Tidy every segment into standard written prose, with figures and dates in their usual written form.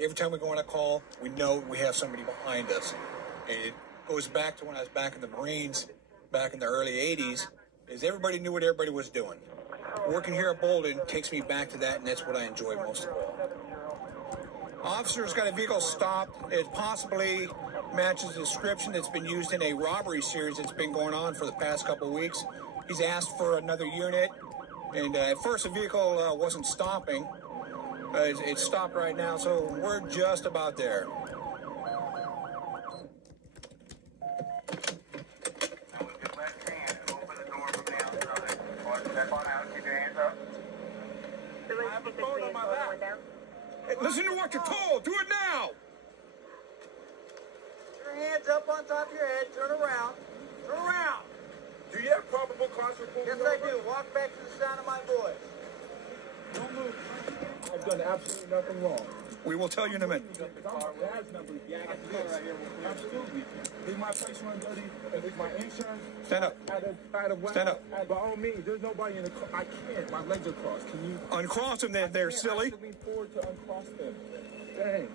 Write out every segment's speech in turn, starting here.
every time we go on a call, we know we have somebody behind us. And it goes back to when I was back in the Marines, back in the early 80s, is everybody knew what everybody was doing. Working here at Bolden takes me back to that, and that's what I enjoy most of all. Officer's got a vehicle stopped. It possibly matches the description that's been used in a robbery series that's been going on for the past couple of weeks. He's asked for another unit, and at first the vehicle wasn't stopping. It's stopped right now, so we're just about there. I have a phone on my back. Hey, listen to what you're told. Do it now. Your hands up on top of your head. Turn around. Turn around. Do you have probable cause for pulling Yes, over? I do. Walk back to the sound of my voice. Don't move. I've done absolutely nothing wrong. We will tell you in a minute. Yeah, I got the car right here. Absolutely. Is my place run dirty? Is my insurance? Stand up. Stand up. By all means, there's nobody in the car. I can't. My legs are crossed. Can you? Uncross them then, there, silly. I have to lean forward to uncross them. Dang.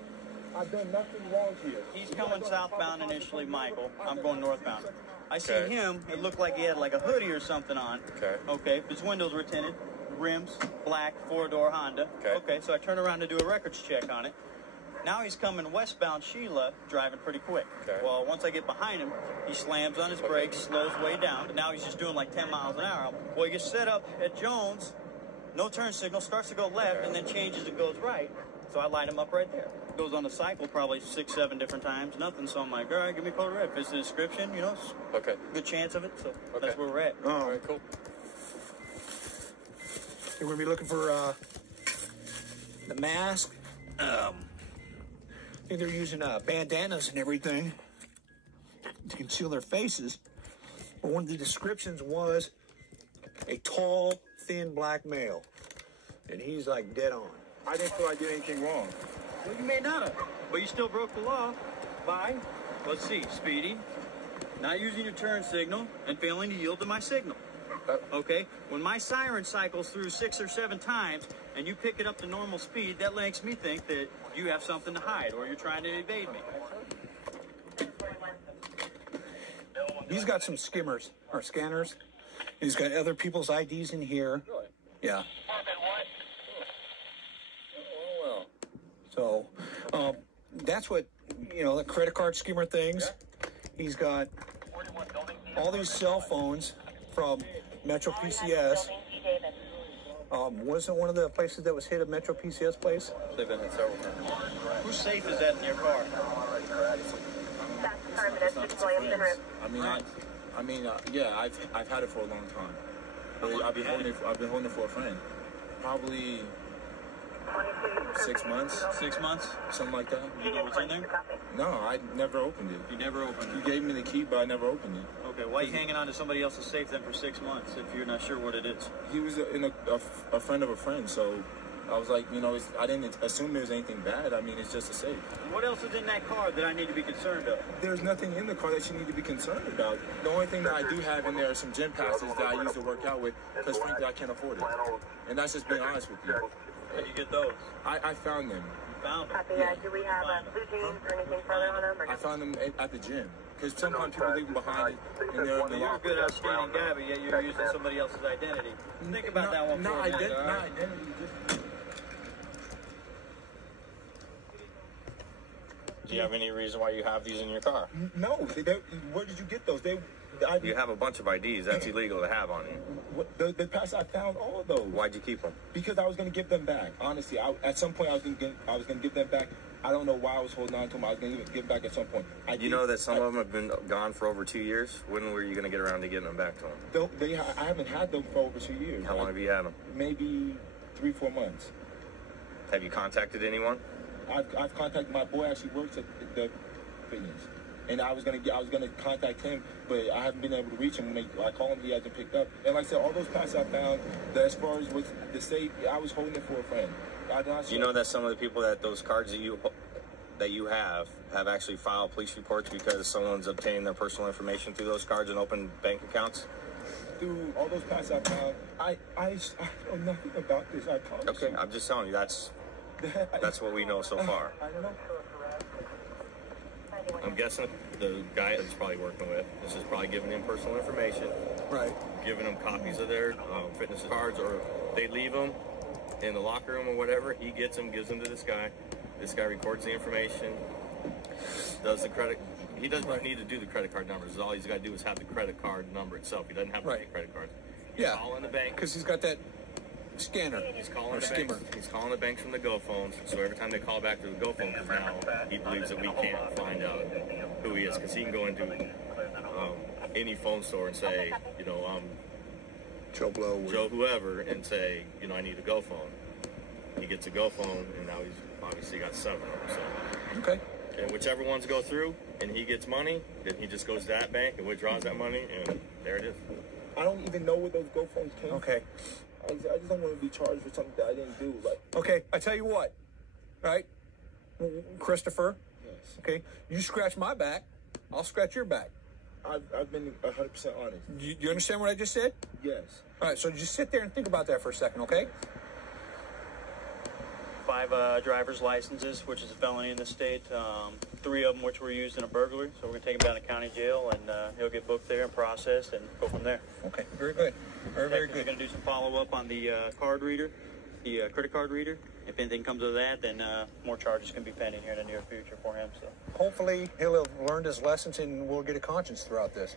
I've done nothing wrong here. He's coming southbound initially, Michael. I'm going northbound. I see him. It looked like he had like a hoodie or something on. Okay. His windows were tinted. Rims, black, four-door Honda. Okay, so I turn around to do a records check on it. Now he's coming westbound Sheila, driving pretty quick. Well, once I get behind him, he slams on his brakes, slows way down, and now he's just doing like 10 miles an hour. Well, he gets set up at Jones, no turn signal, starts to go left, and then changes and goes right. So I light him up right there. Goes on the cycle probably 6, 7 different times, nothing. So I'm like, all right, give me code red. Fits the description, you know, good chance of it. So that's where we're at. All right, cool. We're going to be looking for the mask. I think they're using bandanas and everything to conceal their faces. But one of the descriptions was a tall, thin black male. And he's like dead on. I didn't feel I did anything wrong. Well, you may not have, but you still broke the law by, let's see, speeding, not using your turn signal, and failing to yield to my signal. Okay? When my siren cycles through 6 or 7 times, and you pick it up to normal speed, that makes me think that you have something to hide, or you're trying to evade me. He's got some skimmers, or scanners. He's got other people's IDs in here. Yeah. So, that's what, you know, the credit card skimmer things. He's got all these cell phones from Metro PCS. Wasn't one of the places that was hit a Metro PCS place? They've been hit several times. Whose safe is that in your car? Yeah, I've had it for a long time. But I've been holding it for a friend. Probably 6 months. 6 months? Something like that. You know what's in there? No, I never opened it. You never opened it? You gave me the key, but I never opened it. Okay, why are you hanging on to somebody else's safe then for 6 months if you're not sure what it is? He was a friend of a friend, so I was like, you know, I didn't assume there was anything bad. I mean, it's just a safe. What else is in that car that I need to be concerned of? There's nothing in the car that you need to be concerned about. The only thing that I do have in there are some gym passes that I use to work out with because, frankly, I can't afford it. And that's just being honest with you. How did you get those? I found them. You found them? Do we have blue jeans or anything further on them? I found them at the gym. Because sometimes people leave them behind and they're in the You're a locker. good, outstanding guy, but yet you're using somebody else's identity. Think about that one for a minute, all right? Identity. Do you have any reason why you have these in your car? No. Where did you get those? You have a bunch of IDs. That's illegal to have on you. The past I found all of those. Why'd you keep them? Because I was going to give them back. Honestly, at some point I was going to give them back. I don't know why I was holding on to them. I was going to give them back at some point. You know that some of them have been gone for over 2 years? When were you going to get around to getting them back to them? I haven't had them for over 2 years. How long have you had them? Maybe 3-4 months. Have you contacted anyone? I've contacted my boy. Actually works at the fitness, and I was gonna contact him, but I haven't been able to reach him. When I call him, he hasn't picked up. And like I said, all those passes I found, that as far as with the safe, I was holding it for a friend. You know that some of the people that those cards that you have actually filed police reports because someone's obtained their personal information through those cards and opened bank accounts? Through all those passes I found, I know nothing about this. I promise. Okay, I'm just telling you That's what we know so far. I don't know. I'm guessing the guy that he's probably working with is just probably giving him personal information, Right. giving them copies of their fitness cards, or they leave them in the locker room or whatever. He gets them, gives them to this guy. This guy records the information, does the credit. He doesn't need to do the credit card numbers. All he's got to do is have the credit card number itself. He doesn't have to make credit cards. He's calling the bank. Because he's got that scanner. He's calling the bank. He's calling the bank from the Go phones. So every time they call back to the Go phone, because now he believes that we can't find out who he is, because he can go into any phone store and say, you know, Joe Blow. Joe whoever, and say, you know, I need a Go phone. He gets a Go phone, and now he's obviously got 7 of them. So. Okay. And whichever ones go through, and he gets money, then he just goes to that bank and withdraws that money, and there it is. I don't even know where those Go phones came from. Okay. I just don't want to be charged for something that I didn't do. Like, Okay, I tell you what, right? Christopher, yes. okay, you scratch my back, I'll scratch your back. I've been 100% honest. You understand what I just said? Yes. All right, so just sit there and think about that for a second, okay? 5 driver's licenses, which is a felony in the state. 3 of them which were used in a burglary. So we're going to take him down to county jail, and he'll get booked there and processed and go from there. Okay, very good. Very We're good. going to do some follow-up on the card reader, the credit card reader. If anything comes of that, then more charges can be pending here in the near future for him. So Hopefully he'll have learned his lessons and we'll get a conscience throughout this.